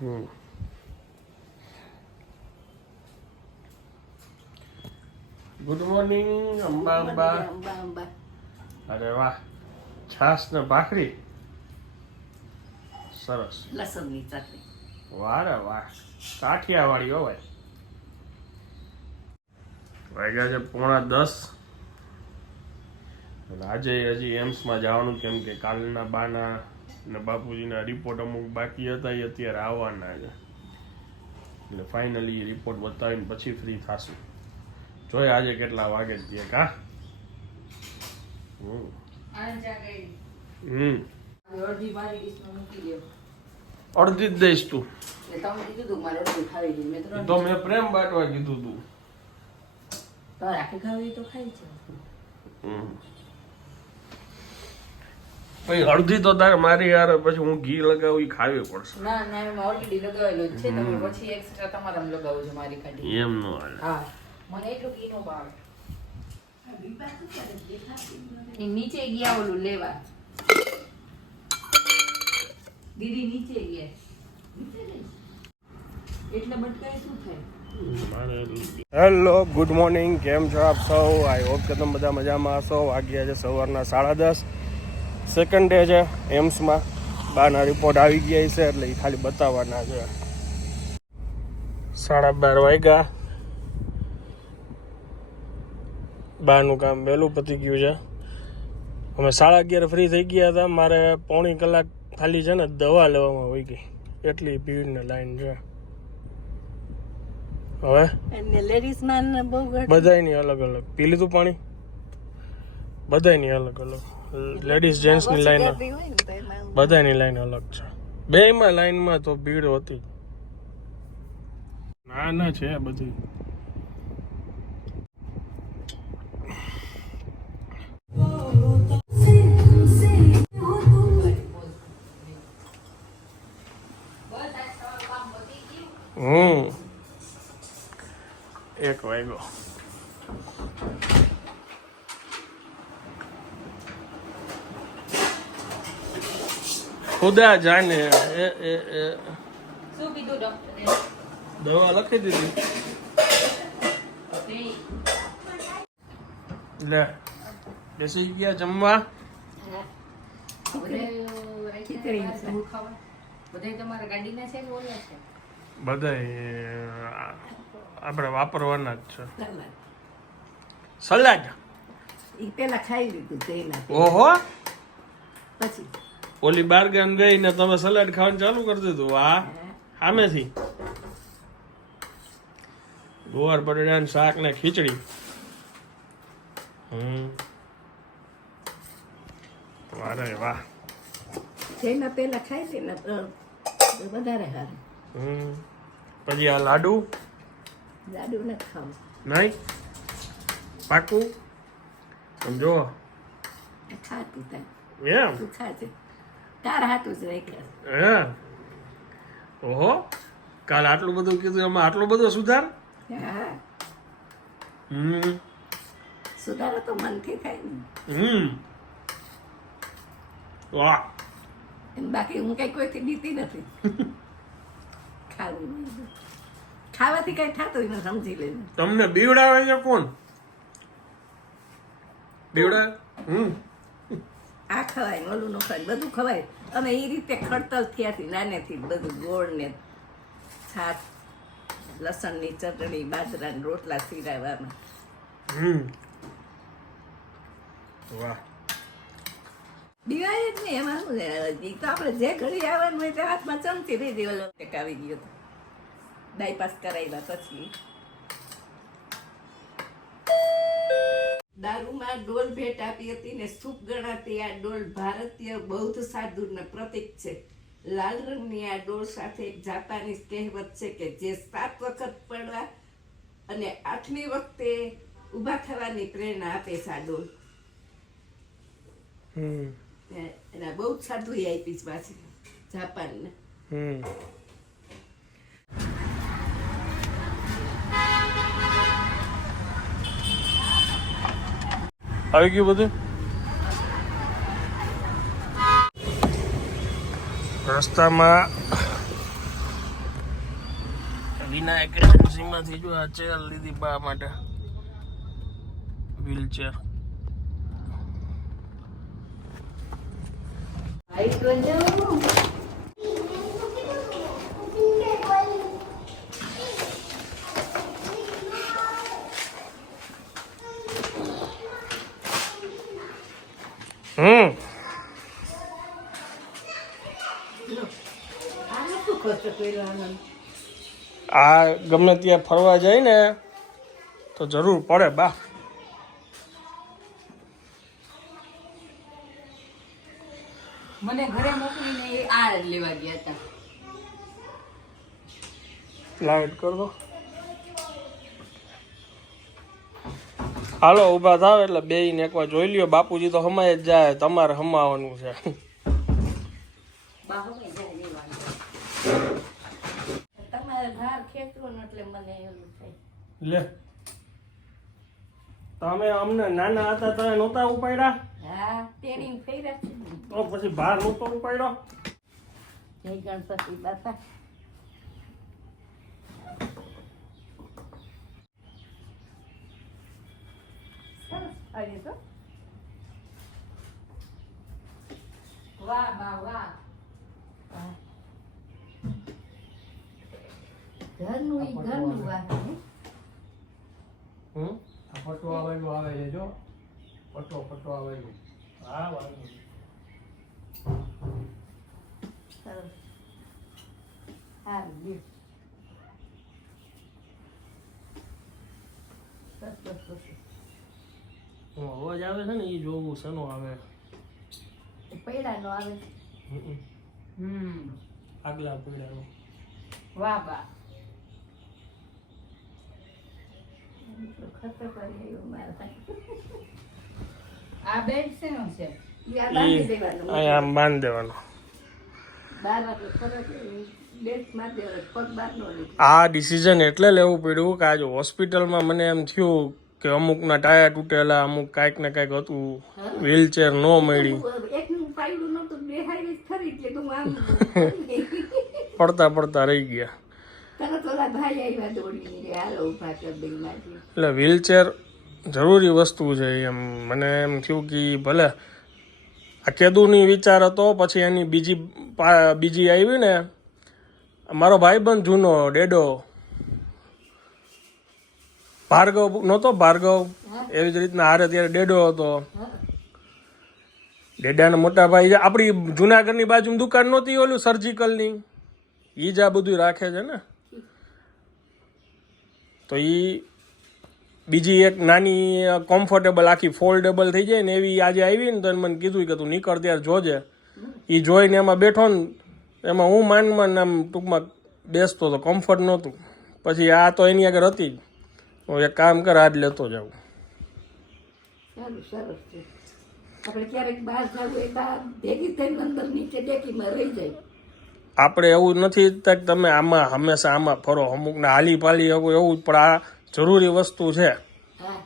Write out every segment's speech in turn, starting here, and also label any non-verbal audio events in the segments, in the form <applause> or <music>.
Good morning Amba Amba. અરે વાહ. છાસ ને ભાખરી? સરસ. લસણની ચટણી. વાહ રે વાહ. કાઠિયાવાડી હો ભાઈ. વાગ્યા છે પોણા દસ. આજે હજી એમ્સમાં જવાનું કેમ કે કાલના બાના ને બાપુજીના રિપોર્ટ અમુક બાકી હતા એ અત્યારે આવવાના છે. એટલે ફાઇનલી રિપોર્ટ બતાવીને પછી ફ્રી થશું. જોઈએ આજે કેટલા વાગે જ કા? હમ. હમ. અડધી જ દઈશ તું. એ તો મેં પ્રેમ બાંટવા કીધું તું. રાખી ખાવી તો ખાઈ છે હમ. પછી અડધી તો તારે મારી યાર પછી હું ઘી લગાવું એ ખાવી પડશે. ના ના એમાં ઓલરેડી લગાવેલો છે. તમે પછી એક્સ્ટ્રા તમારે લગાવું છો મારી કાઢી એમ નો હાલે. હા. મને એટલું ઘી નો ભાવે નીચે ગયા ઓલું લેવા. દીદી નીચે ગયા. એટલે બટકાય શું થાય? Hello good morning. કેમ છો આપ સૌ? આઈ હોપ કે તમે બધા મજામાં હશો. વાગ્યા છે સવારના સાડા દસ. સેકન્ડ ડે છે એમ્સમાં બારના રિપોર્ટ આવી ગયા છે એટલે એ ખાલી બતાવવાના છે. સાડા બાર વાગ્યા. બારનું કામ વહેલું પતી ગયું છે. અમે સાડા અગિયાર ફ્રી થઈ ગયા હતા. મારે પોણી કલાક ખાલી છે ને દવા લેવામાં હોઈ ગઈ. એટલી ભીડને લાઈન છે. હવે? બધાની અલગ અલગ. પી લીધું પાણી? બધાની અલગ અલગ. લેડીઝ જેન્ટ્સની લાઈન બધાની લાઈન અલગ છે. બેયમાં લાઈનમાં તો ભીડ હતી ના ના છે બધી. હમ. એક વાગ્યો. ખુદા જાને એ એ એ. શું કીધું ડોક્ટરે દવા લખી દીધી. લે બેસી ગયા જમવા? બધાય આપણે વાપરવાના જ છે. સલાડ. ઈ પેલા ખાઈ લીધું ઓહો. પછી. ઓલી બારગામ ગઈ ને તમે સલાડ ખાવાનું ચાલુ કરી દીધું. વાહ. સામેથી. ગોવાર બટેટાનું શાક ને ખીચડી. હમ. વારે વાહ. તેના પેલા ખાઈ લે ને વધારે સારું. હમ. પછી આ લાડુ? લાડુ ખાવું. નહીં? પાકું સમજો ખાતું એમ? તારા હાથું જ રાખ્યા હે? ઓહો કાલ આટલું બધું કીધું એમાં આટલો બધો સુધાર? હમ. સુધારો તો મનથી થાય ને. હમ. વાહ. એમ બાકી હું કઈ કોઈથી બીતી નથી. <laughs> ખાવું ખાવાથી કઈ થતું ન સમજી લેવું તમને બીવડાવે છે કોણ? બીવડાવે? હમ. આ ખવાય ઓલું ન ખવાય બધું ખવાય. અમે એ રીતે ખડતલ થયાથી નાનેથી બધું ગોળ ને છાશ લસણની ચટણી બાજરાના રોટલા સિરાવામાં હમ. વાહ. દિવાળી જ નહીં એમાં શું ઈ તો આપણે જે ઘડી આવવાનું હોય તે હાથમાં ચમચી રહી દે ઓલો ટેક આવી ગયો તો બાયપાસ કરાવ્યા પછી. દારૂમાં ડોલ ભેટ આપી હતી ને સૂપ ગણાતી આ ડોલ ભારતીય બૌદ્ધ સાધુના પ્રતીક છે. લાલ રંગની આ ડોલ સાથે એક જાપાનીઝ કહેવત છે કે જે સાત વખત પડવા અને આઠમી વખતે ઊભા થવાની પ્રેરણા આપે છે આ ડોલ. હમ. એના બૌદ્ધ સાધુ આપી છે પાછી જાપાનને. આવી ગયું બધું? રસ્તામાં વિનાયક એજન્સીમાંથી જો આ ચેર લીધી બા માટે. વ્હીલચેર આઈ તો જાઉં. હમ? આ ગમે ત્યાં ફરવા જાય ને તો જરૂર પડે બા. મને ઘરે મોકલીને આ લેવા ગયા હતા. લાઈટ કર દો હાલો ઊભા થાવ એટલે બે ને એકવાર જોઈ લ્યો. બાપુજી તો હમાય જ જાય તમારે હમાવાનું છે. લે. તમે અમને નાના હતા તમે નહોતા ઉપાડ્યા. તો પછી બહાર નહોતો ઉપાડ્યો? જય ગણપતિ બાપા. ફર્યું તો. વાહ બા વાહ. ઘરનું ઈ ઘરનું હમ આ આવેલું આવે છે જો પટો પટો આવેલું હા વાંધો નહીં. સરસ સારું લ્યો. બસ બસ બસ હમ, અવાજ આવે છે ને? એ જોવું શેનો આવે? પૈડાનો આવે. હમ, હમ. આગલા પૈડાનો. વાહ વાહ. આ બેડ શેનો છે? આમ બાંધી દેવાનો. આ ડિસિઝન એટલે લેવું પડ્યું કે આજે હોસ્પિટલમાં મને એમ થયું કે અમુકના ટાયર તૂટેલા અમુક કાંઈક ને કાંઈક હતું. વ્હીલચેર ન મળી. પડતા પડતા રહી ગયા. એટલે વ્હીલચેર જરૂરી વસ્તુ છે એમ. મને એમ થયું કે ભલે આ કેદુની વિચાર હતો પછી એની બીજી બીજી આવી ને. મારો ભાઈબંધ જૂનો ડેડો ભાર્ગવ નહોતો ભાર્ગવ. એવી જ રીતના હારે ત્યારે ડેડો હતો. ડેડાના મોટા ભાઈ આપણી જુનાગઢની બાજુમાં દુકાન નહોતી ઓલું સર્જિકલની એ જ આ બધું રાખે છે ને. તો એ બીજી એક નાની કમ્ફર્ટેબલ આખી ફોલ્ડેબલ થઈ જાય ને એવી આજે આવી ને તો મને કીધું કે તું નીકળ ત્યારે જોજે. એ જોઈને એમાં બેઠો ને, એમાં હું માંડ માંડ આમ ટૂંકમાં બેસતો હતો કમ્ફર્ટ નહોતું. પછી આ તો એની આગળ હતી જ. હું એક કામ કર આજ લેતો જાઉં. સારું સરસ છે. આપણે ક્યારેક બહાર જવું એ બહાર ભેગી થઈને અંદર નીચે ડેકીમાં રહી જાય. આપણે એવું નથી ઈચ્છતા કે તમે આમાં હંમેશા આમાં ફરો અમુકને હાલી પાલી એવું એવું પણ આ જરૂરી વસ્તુ છે. હા.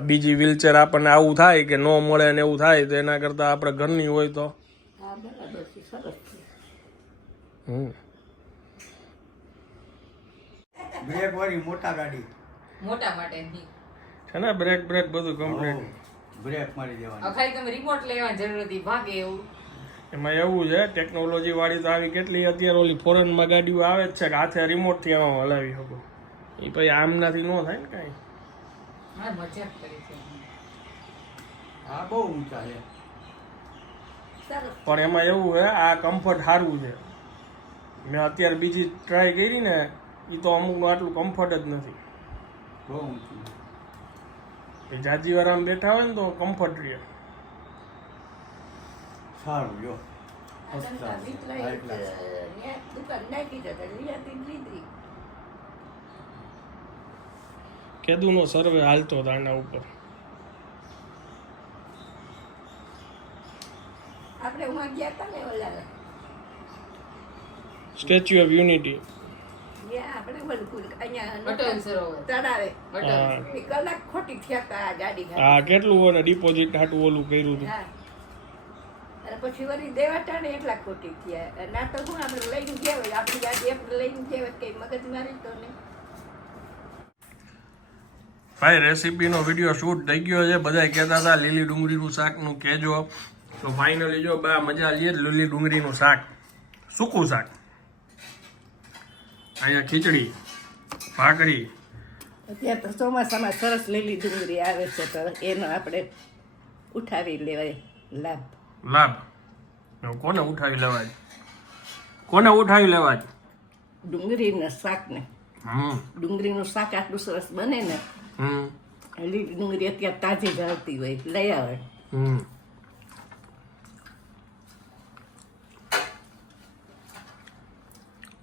બીજી વ્હીલચેર આપણને આવું થાય કે ન મળે ને એવું થાય તો એના કરતાં આપણે ઘરની હોય તો. હા બરાબર છે સરસ હમ. બ્રેક વાળી મોટા ગાડી. મોટા માટે છે ને બ્રેક બ્રેક બધું કમ્પ્લીટ બ્રેક મારી દેવાની. ખાલી તમે રિમોટ લેવાની જરૂર હતી ભાગે એવું. એમાં એવું છે ટેકનોલોજી વાળી તો આવી કેટલી અત્યારે ઓલી ફોરેનમાં ગાડીઓ આવે જ છે કે હાથે રિમોટથી આમાં હલાવી શકો. એ પછી આમનાથી ન થાય ને કાંઈ. હા મજાક કરી છે. હા બહુ ઊંચા છે. પણ એમાં એવું છે આ કમ્ફર્ટ સારું છે. મેં અત્યારે બીજી ટ્રાય કરી ને એ તો અમુકનું આટલું કમ્ફર્ટ જ નથી. બહુ ઊંચું. એ જાજી વાર બેઠા હોય ને તો કમ્ફર્ટ રહે. સારું જો કેદુનો સર્વે હાલતો હતો આના ઉપર. આપણે ઉમાં ગયા હતા ને ઓલા સ્ટેચ્યુ ઓફ યુનિટી હા. કેટલું ઓને ડિપોઝિટ હાટું ઓલું કર્યું હતું પછી વળી દેવા ટાણે એટલા ખોટી થયા. ના તો શું આપણે લઈને ગયા હોય આપણી લઈને ગયા હોય કઈ મગજ મારી તો નહીં. ભાઈ રેસીપીનો વીડિયો શૂટ થઈ ગયો છે. બધા કહેતા હતા લીલી ડુંગળીનું શાકનું કહેજો. તો ફાઇનલી જો બા મજા લઈએ લીલી ડુંગળીનું શાક. સૂકું શાક. અહીંયા ખીચડી ભાખરી. અત્યારે તો ચોમાસામાં સરસ લીલી ડુંગળી આવે છે તો એનો આપણે ઉઠાવી લેવાય લાભ. લાભ. કોને ઉઠાવી લેવાય? કોને ઉઠાવી લેવાય? ડુંગળીના શાકને. હમ. ડુંગળીનું શાક આટલું સરસ બને ને લીલી ડુંગળી અત્યારે તાજી જ આવતી હોય લઈ આવે. હમ.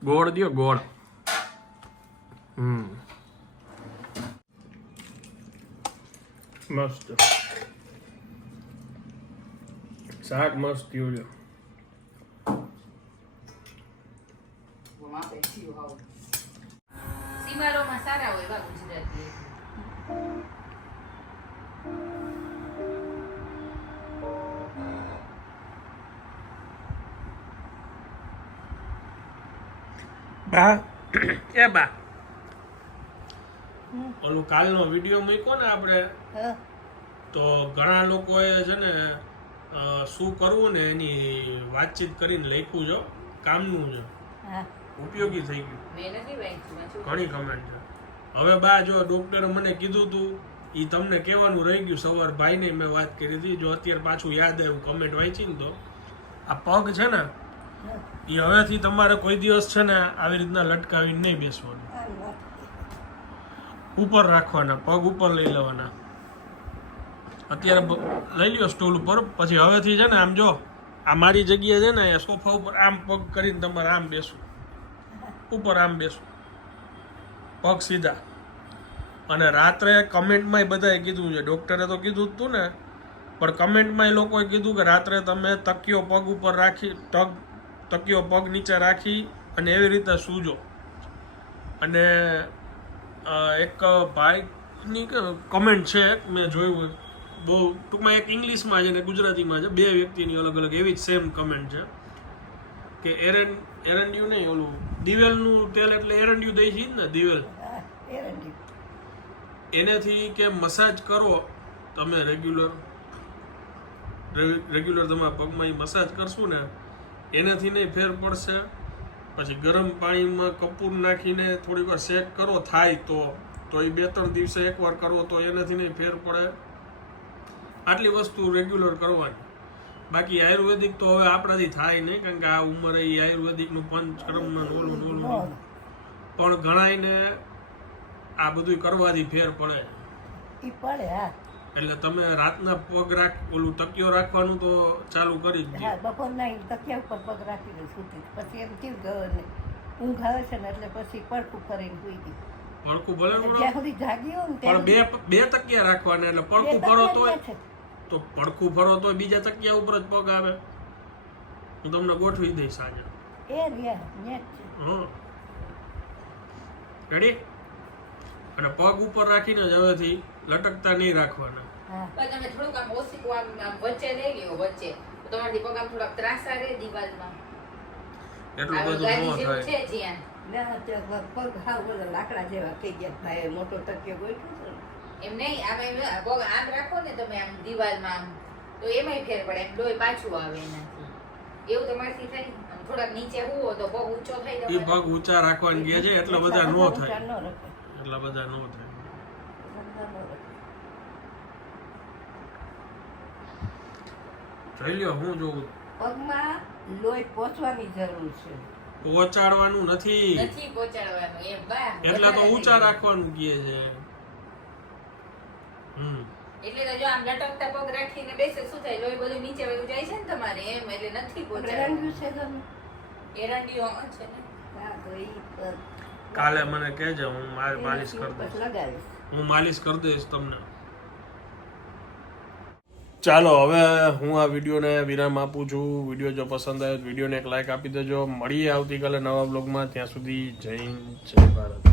ગોળ દ્યો ગોળ. હમ મસ્ત શાક મસ્ત થયું છે સીમારોમાં સારા હોય એવા ગુજરાતી બા. એ બા. ઓલું કાલનો વીડિયો મૂક્યો ને આપણે તો ઘણા લોકોએ છે ને શું કરવું ને એની વાતચીત કરીને લખ્યું છે કામનું છે. ઉપયોગી થઈ ગયું. ઘણી કમેન્ટ છે. હવે બા જો ડોક્ટરે મને કીધું તું એ તમને કહેવાનું રહી ગયું. સવાર ભાઈને મેં વાત કરી હતી જો અત્યારે પાછું યાદ આવ્યું કમેન્ટ વાંચી ને તો. આ પગ છે ને એ હવેથી તમારે કોઈ દિવસ છે ને આવી રીતના લટકાવીને નહીં બેસવાનું. ઉપર રાખવાના, પગ ઉપર લઈ લેવાના. અત્યારે લઈ લ્યો સ્ટૂલ ઉપર, પછી હવેથી છે ને આમ જો, આ મારી જગ્યા છે ને એ સોફા ઉપર આમ પગ કરીને તમારે આમ બેસવું. ઉપર આમ બેસવું. પગ સીધા. અને રાત્રે કમેન્ટમાંય બધાએ કીધું છે. ડૉક્ટરે તો કીધું જ તું ને, પણ કમેન્ટમાં એ લોકોએ કીધું કે રાત્રે તમે તકિયો પગ ઉપર રાખી, ટગ, તકિયો પગ નીચે રાખી અને એવી રીતે સૂજો. અને એક ભાઈની કમેન્ટ છે મેં જોયું. બહુ ટૂંકમાં એક ઇંગ્લિશમાં છે ને ગુજરાતીમાં છે. બે વ્યક્તિની અલગ અલગ એવી જ સેમ કમેન્ટ છે. કે એરન એરંડિયું નહીં, ઓલું દિવેલનું તેલ એટલે એરંડિયું દઈ છે ને, દિવેલ. એનેથી કે મસાજ કરો તમે રેગ્યુલર રેગ્યુલર તમારા પગમાં એ મસાજ કરશું ને, એનાથી નહીં ફેર પડશે. પછી ગરમ પાણીમાં કપૂર નાખીને થોડીક વાર શેક કરો, થાય તો. તો એ બે ત્રણ દિવસે એકવાર કરો તો એનાથી નહીં ફેર પડે. આટલી વસ્તુ રેગ્યુલર કરવાની. બાકી આયુર્વેદિક તો હવે આપણાથી થાય નહીં, કારણ કે આ ઉંમરે એ આયુર્વેદિકનું પંચકર્મમાં ને ઓલું ને ઓલું ને. પણ ઘણાયને આ બધું કરવાથી ફેર પડે. પડે, હા. એટલે તમે રાતના પગ રાખ ઓલું તકિયો રાખવાનું તો ચાલુ કરી જ હા બપોરના તકિયા ઉપર પગ રાખીને સૂતી. પછી એમ થયું ગયો ને ઊંઘ આવે છે ને એટલે પછી પડખું કરીને સુઈ ગઈ. પડખું ભલે જ્યાં સુધી જાગી હોય ને પણ બે બે તકિયા રાખવાના એટલે પડખું ભરો તોય તો પડખું ફરો તોય બીજા તકિયા ઉપર જ પગ આવે. હું તમને ગોઠવી દઈશ આજે. એ હા. રેડી અને પગ ઉપર રાખીને જ હવેથી લટકતા નહીં રાખવાના. પણ તમે થોડુંક આમ ઓછું આમ વચ્ચે લઈ લ્યો વચ્ચે. તો તમારાથી પગ આમ થોડાક ત્રાસા રહે દિવાલમાં. એટલું આ બધું ન થાય. છે જ્યાં ના પગ હાવ બધા લાકડા જેવા થઈ ગયા ભાઈ મોટો તકિયો ગોઠવ્યો એમ નહીં આમ એમ પગ આમ રાખો ને તમે આમ દિવાલમાં આમ તો એમાંય ફેર પડે એમ ડોય પાછું આવે એનાથી. એવું તમારાથી થાય? થોડાક નીચે હોવો તો પગ ઊંચો થાય એ પગ ઊંચા રાખવાની કહે છે એટલા બધા નો થાય. એટલા બધા ન થાય ઊંચા ન રખાય. જોઈ લ્યો હું જોઉં? પગમાં લોહી પહોંચવાની જરૂર છે. પહોંચાડવાનું નથી. નથી પહોંચાડવાનું એમ બા. એટલા તો ઊંચા રાખવાનું કહે છે. હમ. એટલે તો જો આમ લટકતા પગ રાખીને બેસે શું થાય? લોહી બધું નીચે વયું જાય છે ને તમારે એમ એટલે નથી પહોંચાડવાનું છે તમે? એરંડીઓ છે ને. હા તો ઈ કાલે મને કહેજે હું મારી માલિશ કરી દઈશ. હું માલિશ કરી દઈશ તમને. ચાલો, હવે હું આ વિડીયોને વિરામ આપું છું. વીડિયો જો પસંદ આવ્યો વિડીયોને એક લાઈક આપી દેજો. મળીએ આવતીકાલે નવા બ્લોગમાં ત્યાં સુધી જય જય ભારત.